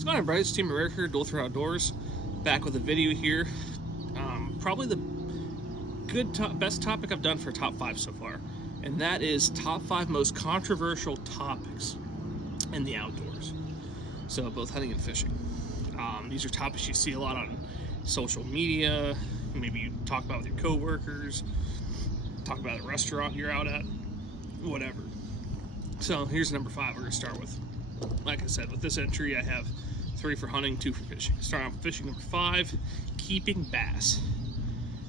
What's going on, everybody? It's Team Eric here, Dual Threat Outdoors, back with a video here. Probably the best topic I've done for top 5 so far, and that is top 5 most controversial topics in the outdoors. So both hunting and fishing. These are topics you see a lot on social media. Maybe you talk about with your coworkers, talk about at a restaurant you're out at, whatever. So here's number 5 we're gonna start with. Like I said, with this entry I have 3 for hunting, 2 for fishing. Starting off with fishing, number 5, keeping bass.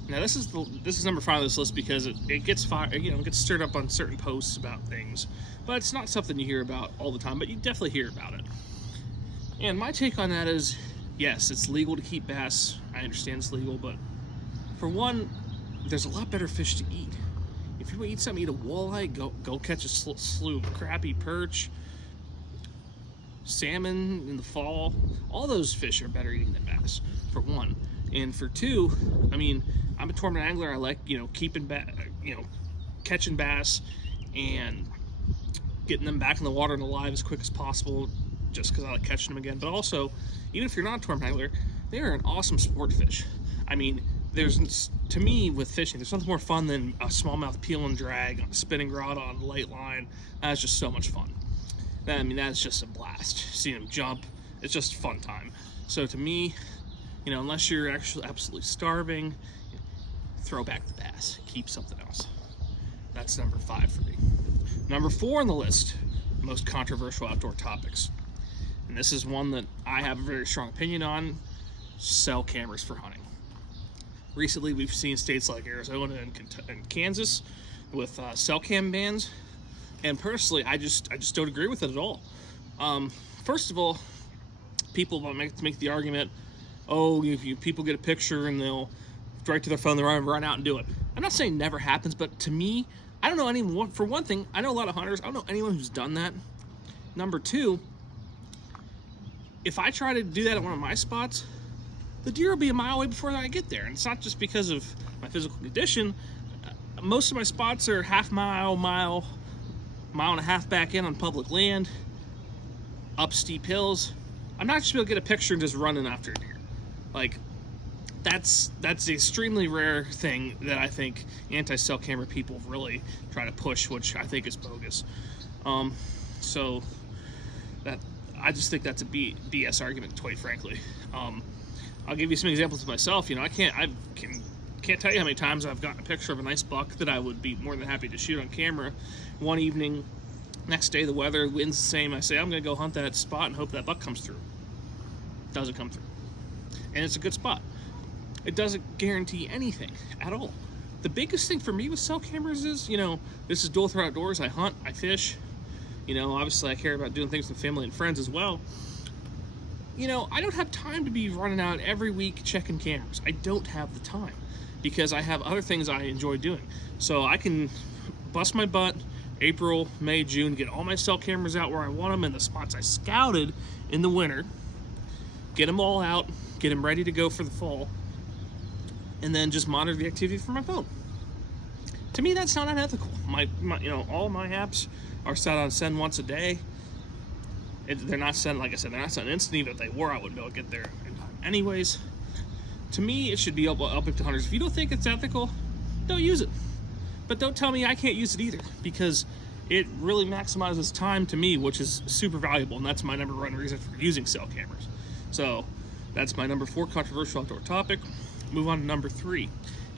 Now this is number 5 on this list because it gets gets stirred up on certain posts about things, but it's not something you hear about all the time, but you definitely hear about it. And my take on that is, yes, it's legal to keep bass. I understand it's legal, but for one, there's a lot better fish to eat. If you want to eat something, eat a walleye, go catch a slew of crappie, perch, salmon in the fall. All those fish are better eating than bass, for one. And for two, I mean, I'm a tournament angler. I like, catching bass and getting them back in the water and alive as quick as possible, just because I like catching them again. But also, even if you're not a tournament angler, they are an awesome sport fish. I mean, to me, with fishing, there's nothing more fun than a smallmouth peel and drag on a spinning rod on a light line. That's just so much fun. I mean, that's just a blast. Seeing them jump, it's just a fun time. So to me, unless you're actually absolutely starving, throw back the bass. Keep something else. That's number 5 for me. Number 4 on the list, most controversial outdoor topics. And this is one that I have a very strong opinion on: cell cameras for hunting. Recently, we've seen states like Arizona and Kansas with cell cam bans. And personally, I just don't agree with it at all. First of all, people make the argument, oh, if people get a picture and they'll right to their phone, they'll run out and do it. I'm not saying never happens, but to me, I don't know anyone. For one thing, I know a lot of hunters. I don't know anyone who's done that. Number 2, if I try to do that at one of my spots, the deer will be a mile away before I get there. And it's not just because of my physical condition. Most of my spots are mile and a half back in on public land, up steep hills. I'm not just gonna get a picture and just running after a deer. Like, that's the extremely rare thing that I think anti-cell camera people really try to push, which I think is bogus. So that I just think that's a BS argument, quite frankly. I'll give you some examples of myself. I can't tell you how many times I've gotten a picture of a nice buck that I would be more than happy to shoot on camera. One evening, next day the weather, wind's the same, I say I'm gonna go hunt that spot and hope that buck comes through. Doesn't come through. And it's a good spot. It doesn't guarantee anything at all. The biggest thing for me with cell cameras is, this is Dual Threat Outdoors. I hunt, I fish. Obviously I care about doing things with family and friends as well. I don't have time to be running out every week checking cameras. I don't have the time, because I have other things I enjoy doing. So I can bust my butt April, May, June, get all my cell cameras out where I want them in the spots I scouted in the winter, get them all out, get them ready to go for the fall, and then just monitor the activity from my phone. To me, that's not unethical. All my apps are set on send once a day. They're not sent, like I said, they're not sent instant. Even if they were, I wouldn't be able to get there in time anyways. To me, it should be up to hunters. If you don't think it's ethical, don't use it. But don't tell me I can't use it either, because it really maximizes time to me, which is super valuable, and that's my number 1 reason for using cell cameras. So that's my number 4 controversial outdoor topic. Move on to number 3,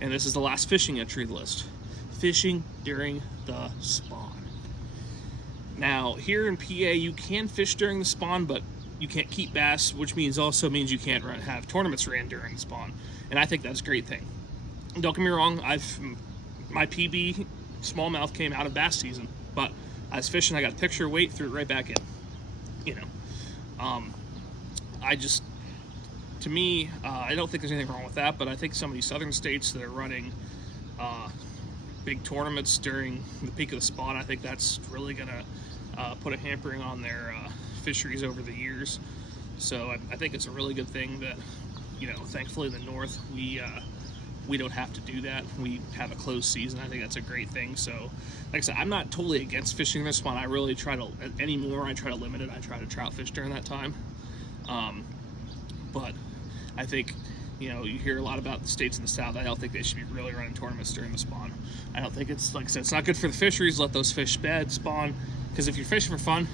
and this is the last fishing entry of the list: fishing during the spawn. Now, here in PA, you can fish during the spawn, but you can't keep bass, which also means you can't have tournaments ran during the spawn. And I think that's a great thing. Don't get me wrong, my PB smallmouth came out of bass season, but I was fishing, I got a picture, weight, threw it right back in. To me, I don't think there's anything wrong with that, but I think some of these southern states that are running big tournaments during the peak of the spawn, I think that's really gonna put a hampering on their fisheries over the years. So I think it's a really good thing that, thankfully in the north, we don't have to do that. We have a closed season. I think that's a great thing. So, like I said, I'm not totally against fishing this one. I really try to, anymore, I try to limit it. I try to trout fish during that time. But I think, you know, you hear a lot about the states in the South. I don't think they should be really running tournaments during the spawn. I don't think it's, like I said, it's not good for the fisheries. Let those fish bed spawn, because if you're fishing for fun,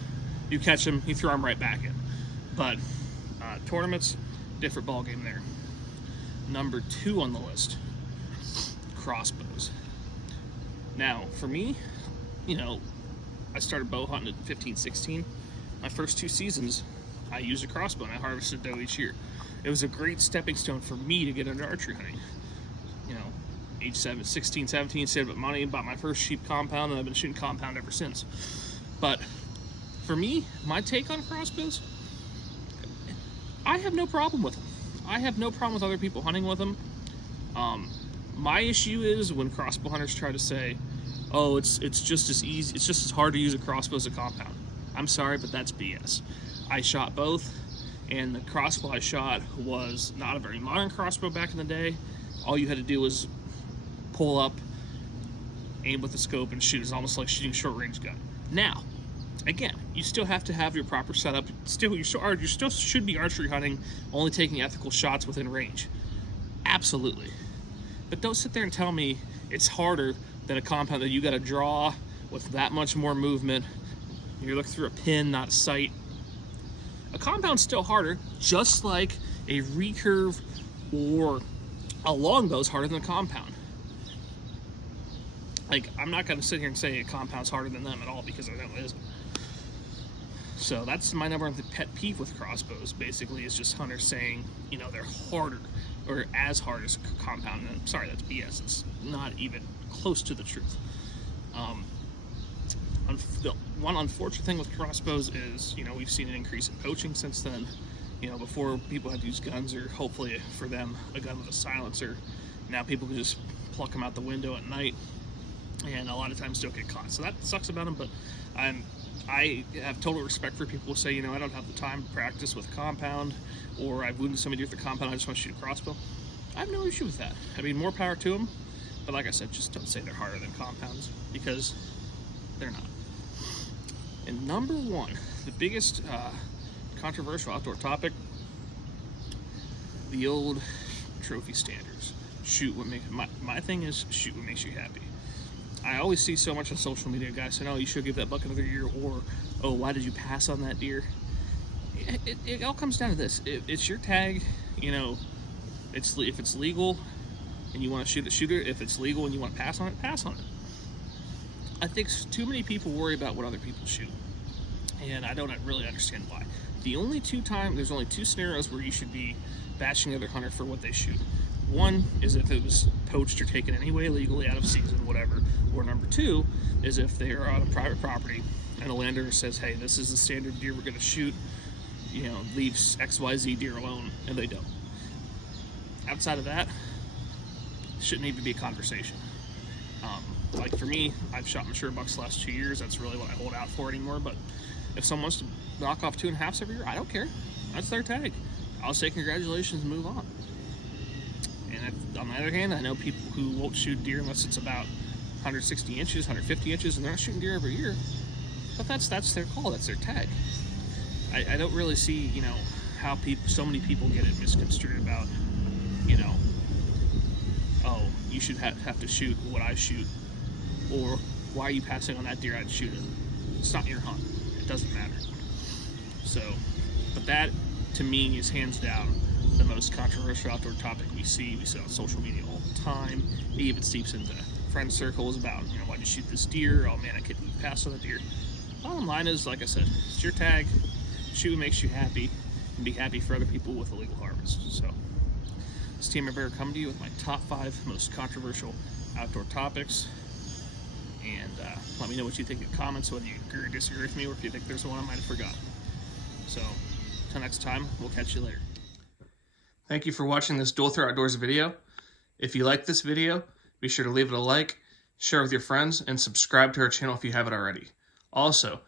you catch them, you throw them right back in. But tournaments, different ball game there. Number 2 on the list, crossbows. Now, for me, you know, I started bow hunting at 15, 16. My first 2 seasons, I used a crossbow and I harvested doe each year. It was a great stepping stone for me to get into archery hunting. You know, age 16, 17, saved up money, bought my first sheep compound, and I've been shooting compound ever since. But for me, my take on crossbows, I have no problem with them. I have no problem with other people hunting with them. My issue is when crossbow hunters try to say, oh, it's just as easy, it's just as hard to use a crossbow as a compound. I'm sorry, but that's BS. I shot both, and the crossbow I shot was not a very modern crossbow back in the day. All you had to do was pull up, aim with the scope, and shoot. It's almost like shooting a short-range gun. Now, again, you still have to have your proper setup. You still should be archery hunting, only taking ethical shots within range. Absolutely. But don't sit there and tell me it's harder than a compound that you got to draw with that much more movement. You're looking through a pin, not a sight. A compound's still harder, just like a recurve or a longbow is harder than a compound. Like, I'm not going to sit here and say a compound's harder than them at all, because I know it isn't. So that's my number one pet peeve with crossbows, basically, is just hunters saying, you know, they're harder or as hard as a compound. And I'm sorry, that's BS. It's not even close to the truth. The one unfortunate thing with crossbows is, you know, we've seen an increase in poaching since then. You know, before people had to use guns, or hopefully for them, a gun with a silencer. Now people can just pluck them out the window at night, and a lot of times don't get caught. So that sucks about them, but I have total respect for people who say, you know, I don't have the time to practice with a compound, or I've wounded somebody with a compound, I just want to shoot a crossbow. I have no issue with that. I mean, more power to them, but like I said, just don't say they're harder than compounds, because they're not. And number 1, the biggest controversial outdoor topic, the old trophy standards. Shoot what makes, my thing is shoot what makes you happy. I always see so much on social media, guys saying, oh, you should give that buck another year, or, oh, why did you pass on that deer? It all comes down to this. It's your tag, you know, if it's legal and you want to shoot it. If it's legal and you want to pass on it, pass on it. I think too many people worry about what other people shoot, and I don't really understand why. There's only 2 scenarios where you should be bashing the other hunter for what they shoot. One is if it was poached or taken anyway illegally out of season, whatever. Or number 2 is if they are on a private property and a landowner says, hey, this is the standard deer we're going to shoot, you know, leaves XYZ deer alone, and they don't. Outside of that, shouldn't even be a conversation. Like for me, I've shot mature bucks the last 2 years. That's really what I hold out for anymore. But if someone wants to knock off 2.5s every year, I don't care. That's their tag. I'll say congratulations and move on. And on the other hand, I know people who won't shoot deer unless it's about 160 inches, 150 inches, and they're not shooting deer every year. But that's their call. That's their tag. I don't really see, you know, how so many people get it misconstrued about, you know, oh, you should have to shoot what I shoot, or why are you passing on that deer? I'd shoot it. It's not your hunt. It doesn't matter. So, but that to me is hands down the most controversial outdoor topic we see. We see it on social media all the time. It even seeps into friend circles about, you know, why'd you shoot this deer? Oh man, I couldn't pass on the deer. Bottom line is, like I said, it's your tag. Shoot what makes you happy, and be happy for other people with a legal harvest. So, this Team Bear coming to you with my top 5 most controversial outdoor topics. And let me know what you think in the comments, whether you agree or disagree with me, or if you think there's one I might have forgotten. So, until next time, we'll catch you later. Thank you for watching this Dual Throat Outdoors video. If you like this video, be sure to leave it a like, share with your friends, and subscribe to our channel if you haven't already. Also,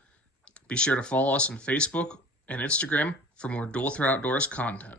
be sure to follow us on Facebook and Instagram for more Dual Throat Outdoors content.